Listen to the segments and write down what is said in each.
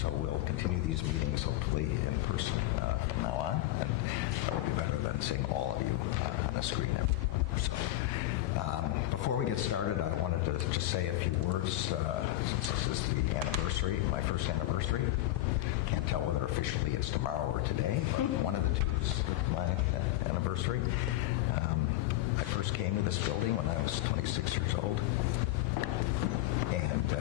So we'll continue these meetings hopefully in person from now on, and that will be better than seeing all of you on a screen every month or so. Before we get started, I wanted to just say a few words since this is the anniversary, my first anniversary. Can't tell whether officially it's tomorrow or today, but one of the two is my anniversary. I first came to this building when I was 26 years old, and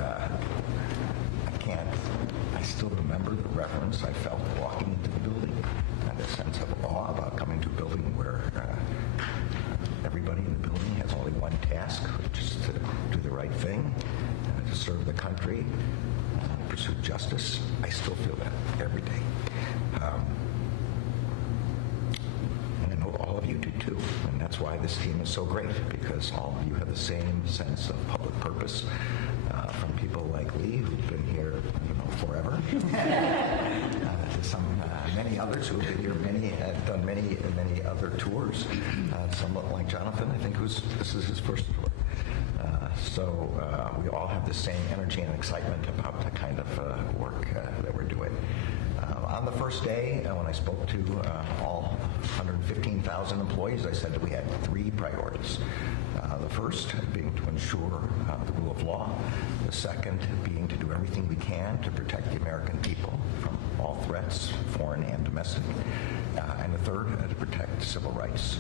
I still remember the reverence I felt walking into the building, and a sense of awe about coming to a building where everybody in the building has only one task, which is to do the right thing, to serve the country, pursue justice. I still feel that every day. And I know all of you do too, and that's why this team is so great, because all of you have the same sense of public purpose, from people like Lee, who've been here, forever, to many others who've been here done many other tours. Somewhat like Jonathan, I think this is his first tour. So we all have the same energy and excitement about the kind of work that we're doing. On the first day, when I spoke to all 115,000 employees, I said that we had three priorities. The first being to ensure the rule of law. The second being to do everything we can to protect the American people from all threats, foreign and domestic. And the third, to protect civil rights.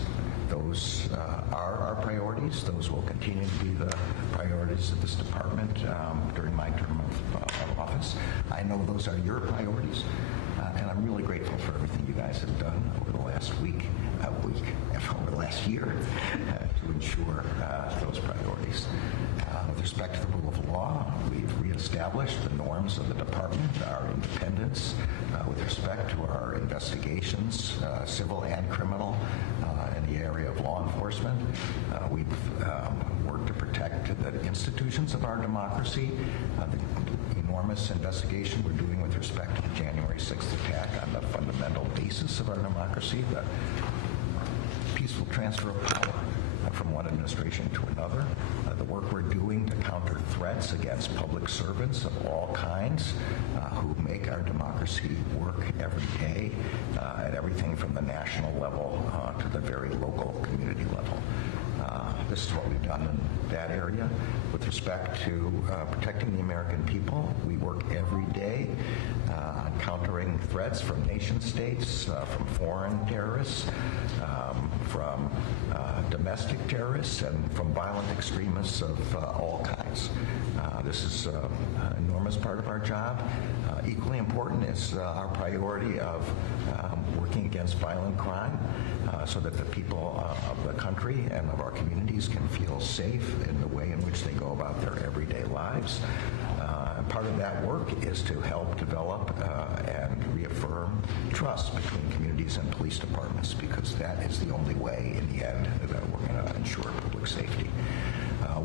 Those are our priorities. Those will continue to be the priorities of this department during my term of office. I know those are your priorities, and I'm really grateful for everything you guys have done over the last over the last year to ensure those priorities. With respect to the rule of law, we've reestablished the norms of the department, our independence with respect to our investigations, civil and criminal, in the area of law enforcement. We've worked to protect the institutions of our democracy, the enormous investigation we're doing with respect to the January 6th attack on the fundamental basis of our democracy, the peaceful transfer of power from one administration to another, the work we're doing to counter threats against public servants of all kinds who make our democracy work every day at everything from the national level to the very local community level. This is what we've done in that area. With respect to protecting the American people, we work every day on countering threats from nation states, from foreign terrorists, from domestic terrorists, and from violent extremists of all kinds. This is an enormous part of our job. Equally important is our priority of working against violent crime so that the people of the country and of our communities can feel safe in the way in which they go about their everyday lives. Part of that work is to help develop and reaffirm trust between communities and police departments, because that is the only way in the end that we're going to ensure public safety.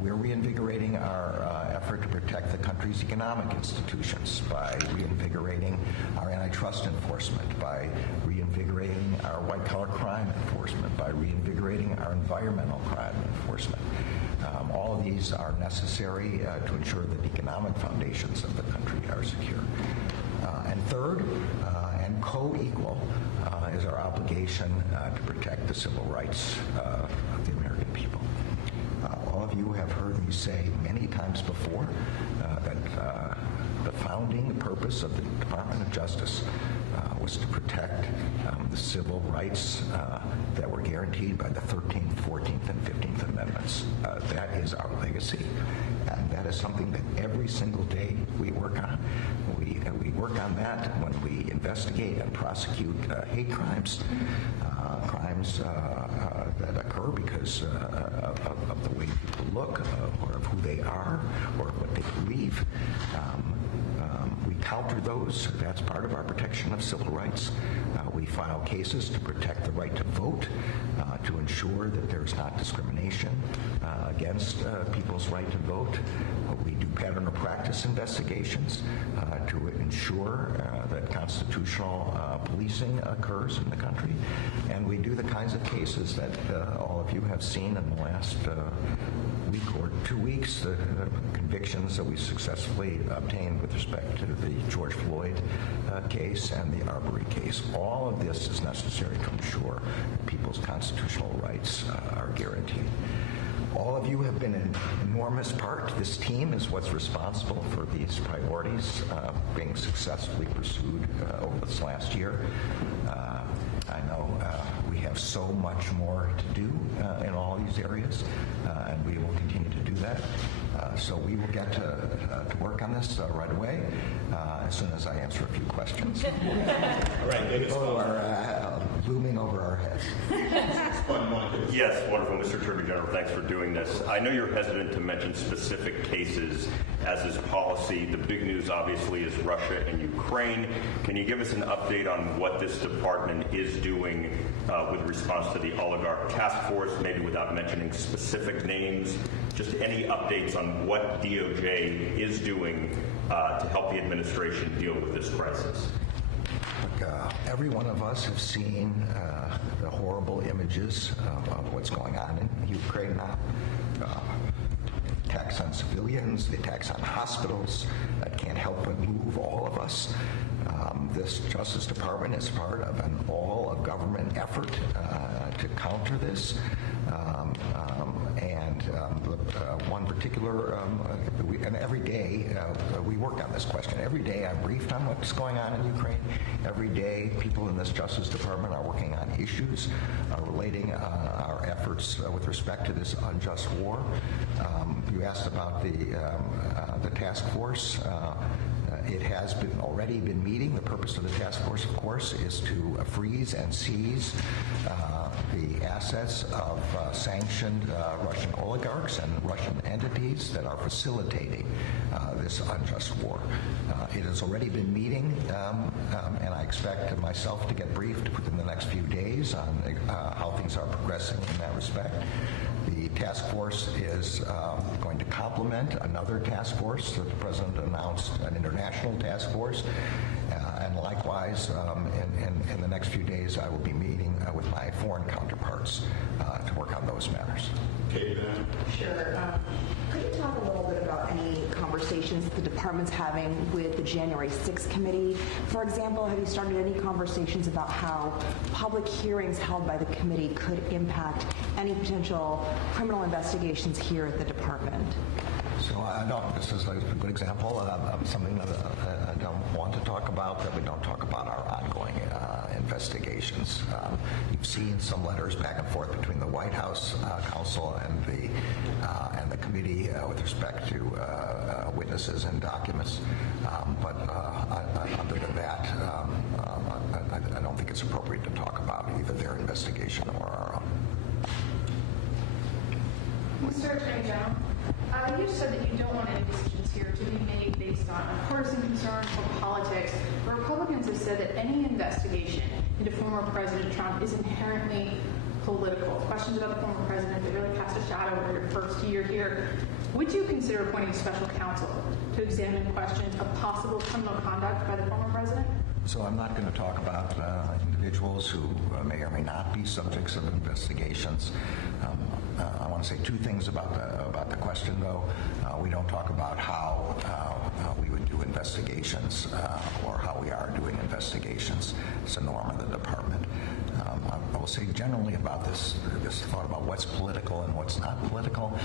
We're reinvigorating our effort to protect the country's economic institutions by reinvigorating our antitrust enforcement, by reinvigorating our white-collar crime enforcement, by reinvigorating our environmental crime enforcement. All of these are necessary to ensure that the economic foundations of the country are secure. And third, and co-equal, is our obligation to protect the civil rights of the American people. All of you have heard me say many times before that the founding purpose of the Department of Justice was to protect the civil rights that were guaranteed by the 13th, 14th, and 15th Amendments. That is our legacy, and that is something that every single day we work on. We work on that when we investigate and prosecute hate crimes, crimes that occur because of the way people look, or of who they are, or what they believe. We counter those. That's part of our protection of civil rights. We file cases to protect the right to vote, to ensure that there's not discrimination against people's right to vote. We do pattern or practice investigations to ensure that constitutional policing occurs in the country. And we do the kinds of cases that all of you have seen in the last week or 2 weeks the convictions that we successfully obtained with respect to the George Floyd case and the Arbery case. All of this is necessary to ensure that people's constitutional rights are guaranteed. All of you have been an enormous part. This team is what's responsible for these priorities being successfully pursued over this last year. I know we have so much more to do in all these areas, and we will continue to do that. So we will get to work on this right away as soon as I answer a few questions. All right, People are looming over our heads. Yes, wonderful. Mr. Attorney General, thanks for doing this. I know you're hesitant to mention specific cases as is policy. The big news, obviously, is Russia and Ukraine. Can you give us an update on what this department is doing with response to the oligarch task force, maybe without mentioning specific names? Just any updates on what DOJ is doing to help the administration deal with this crisis? Look, every one of us have seen the horrible images of what's going on in Ukraine now. Attacks on civilians, the attacks on hospitals that can't help but move all of us. This Justice Department is part of an all-of-government effort to counter this. One particular, and every day we work on this question. Every day I'm briefed on what's going on in Ukraine. Every day people in this Justice Department are working on issues relating our efforts with respect to this unjust war. You asked about the task force. It has already been meeting. The purpose of the task force, of course, is to freeze and seize the assets of sanctioned Russian oligarchs and Russian entities that are facilitating this unjust war. It has already been meeting, and I expect myself to get briefed within the next few days on how things are progressing in that respect. The task force is going to complement another task force that the President announced, an international task force. And likewise, in the next few days, I will be meeting with my foreign counterparts to work on those matters. Sure. Could you talk a little bit about any conversations the department's having with the January 6th committee? For example, have you started any conversations about how public hearings held by the committee could impact any potential criminal investigations here at the department? So this is a good example of something that I don't want to talk about, that we don't talk about our ongoing investigations. You've seen some letters back and forth between the White House counsel and the committee with respect to witnesses and documents. But other than that, I don't think it's appropriate to talk about either their investigation or our own. Mr. Attorney General, you said that you don't want any decisions here to be made based on partisan concerns or politics. Republicans have said that any investigation into former President Trump is inherently political. Questions about the former president that really cast a shadow over your first year here. Would you consider appointing a special counsel to examine questions of possible criminal conduct by the former president? So I'm not going to talk about individuals who may or may not be subjects of investigations. I want to say two things about the question, though. We don't talk about how we would do investigations or how we are doing investigations. It's a norm of the department. I will say generally about this thought about what's political and what's not political.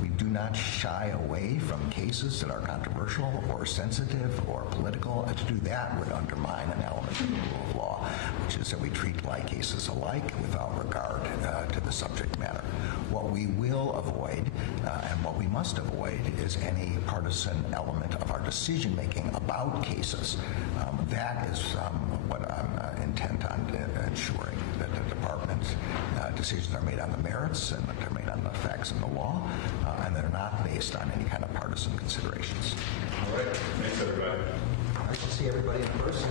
We do not shy away from cases that are controversial or sensitive or political. To do that would undermine an element of the rule of law, which is that we treat like cases alike without regard to the subject matter. What we will avoid and what we must avoid is any partisan element of our decision-making about cases. That is what I'm intent on ensuring, that the department's decisions are made on the merits and that they're made on the facts and the law, and they're not based on any kind of partisan considerations. All right. Thanks, everybody. I can see everybody in person.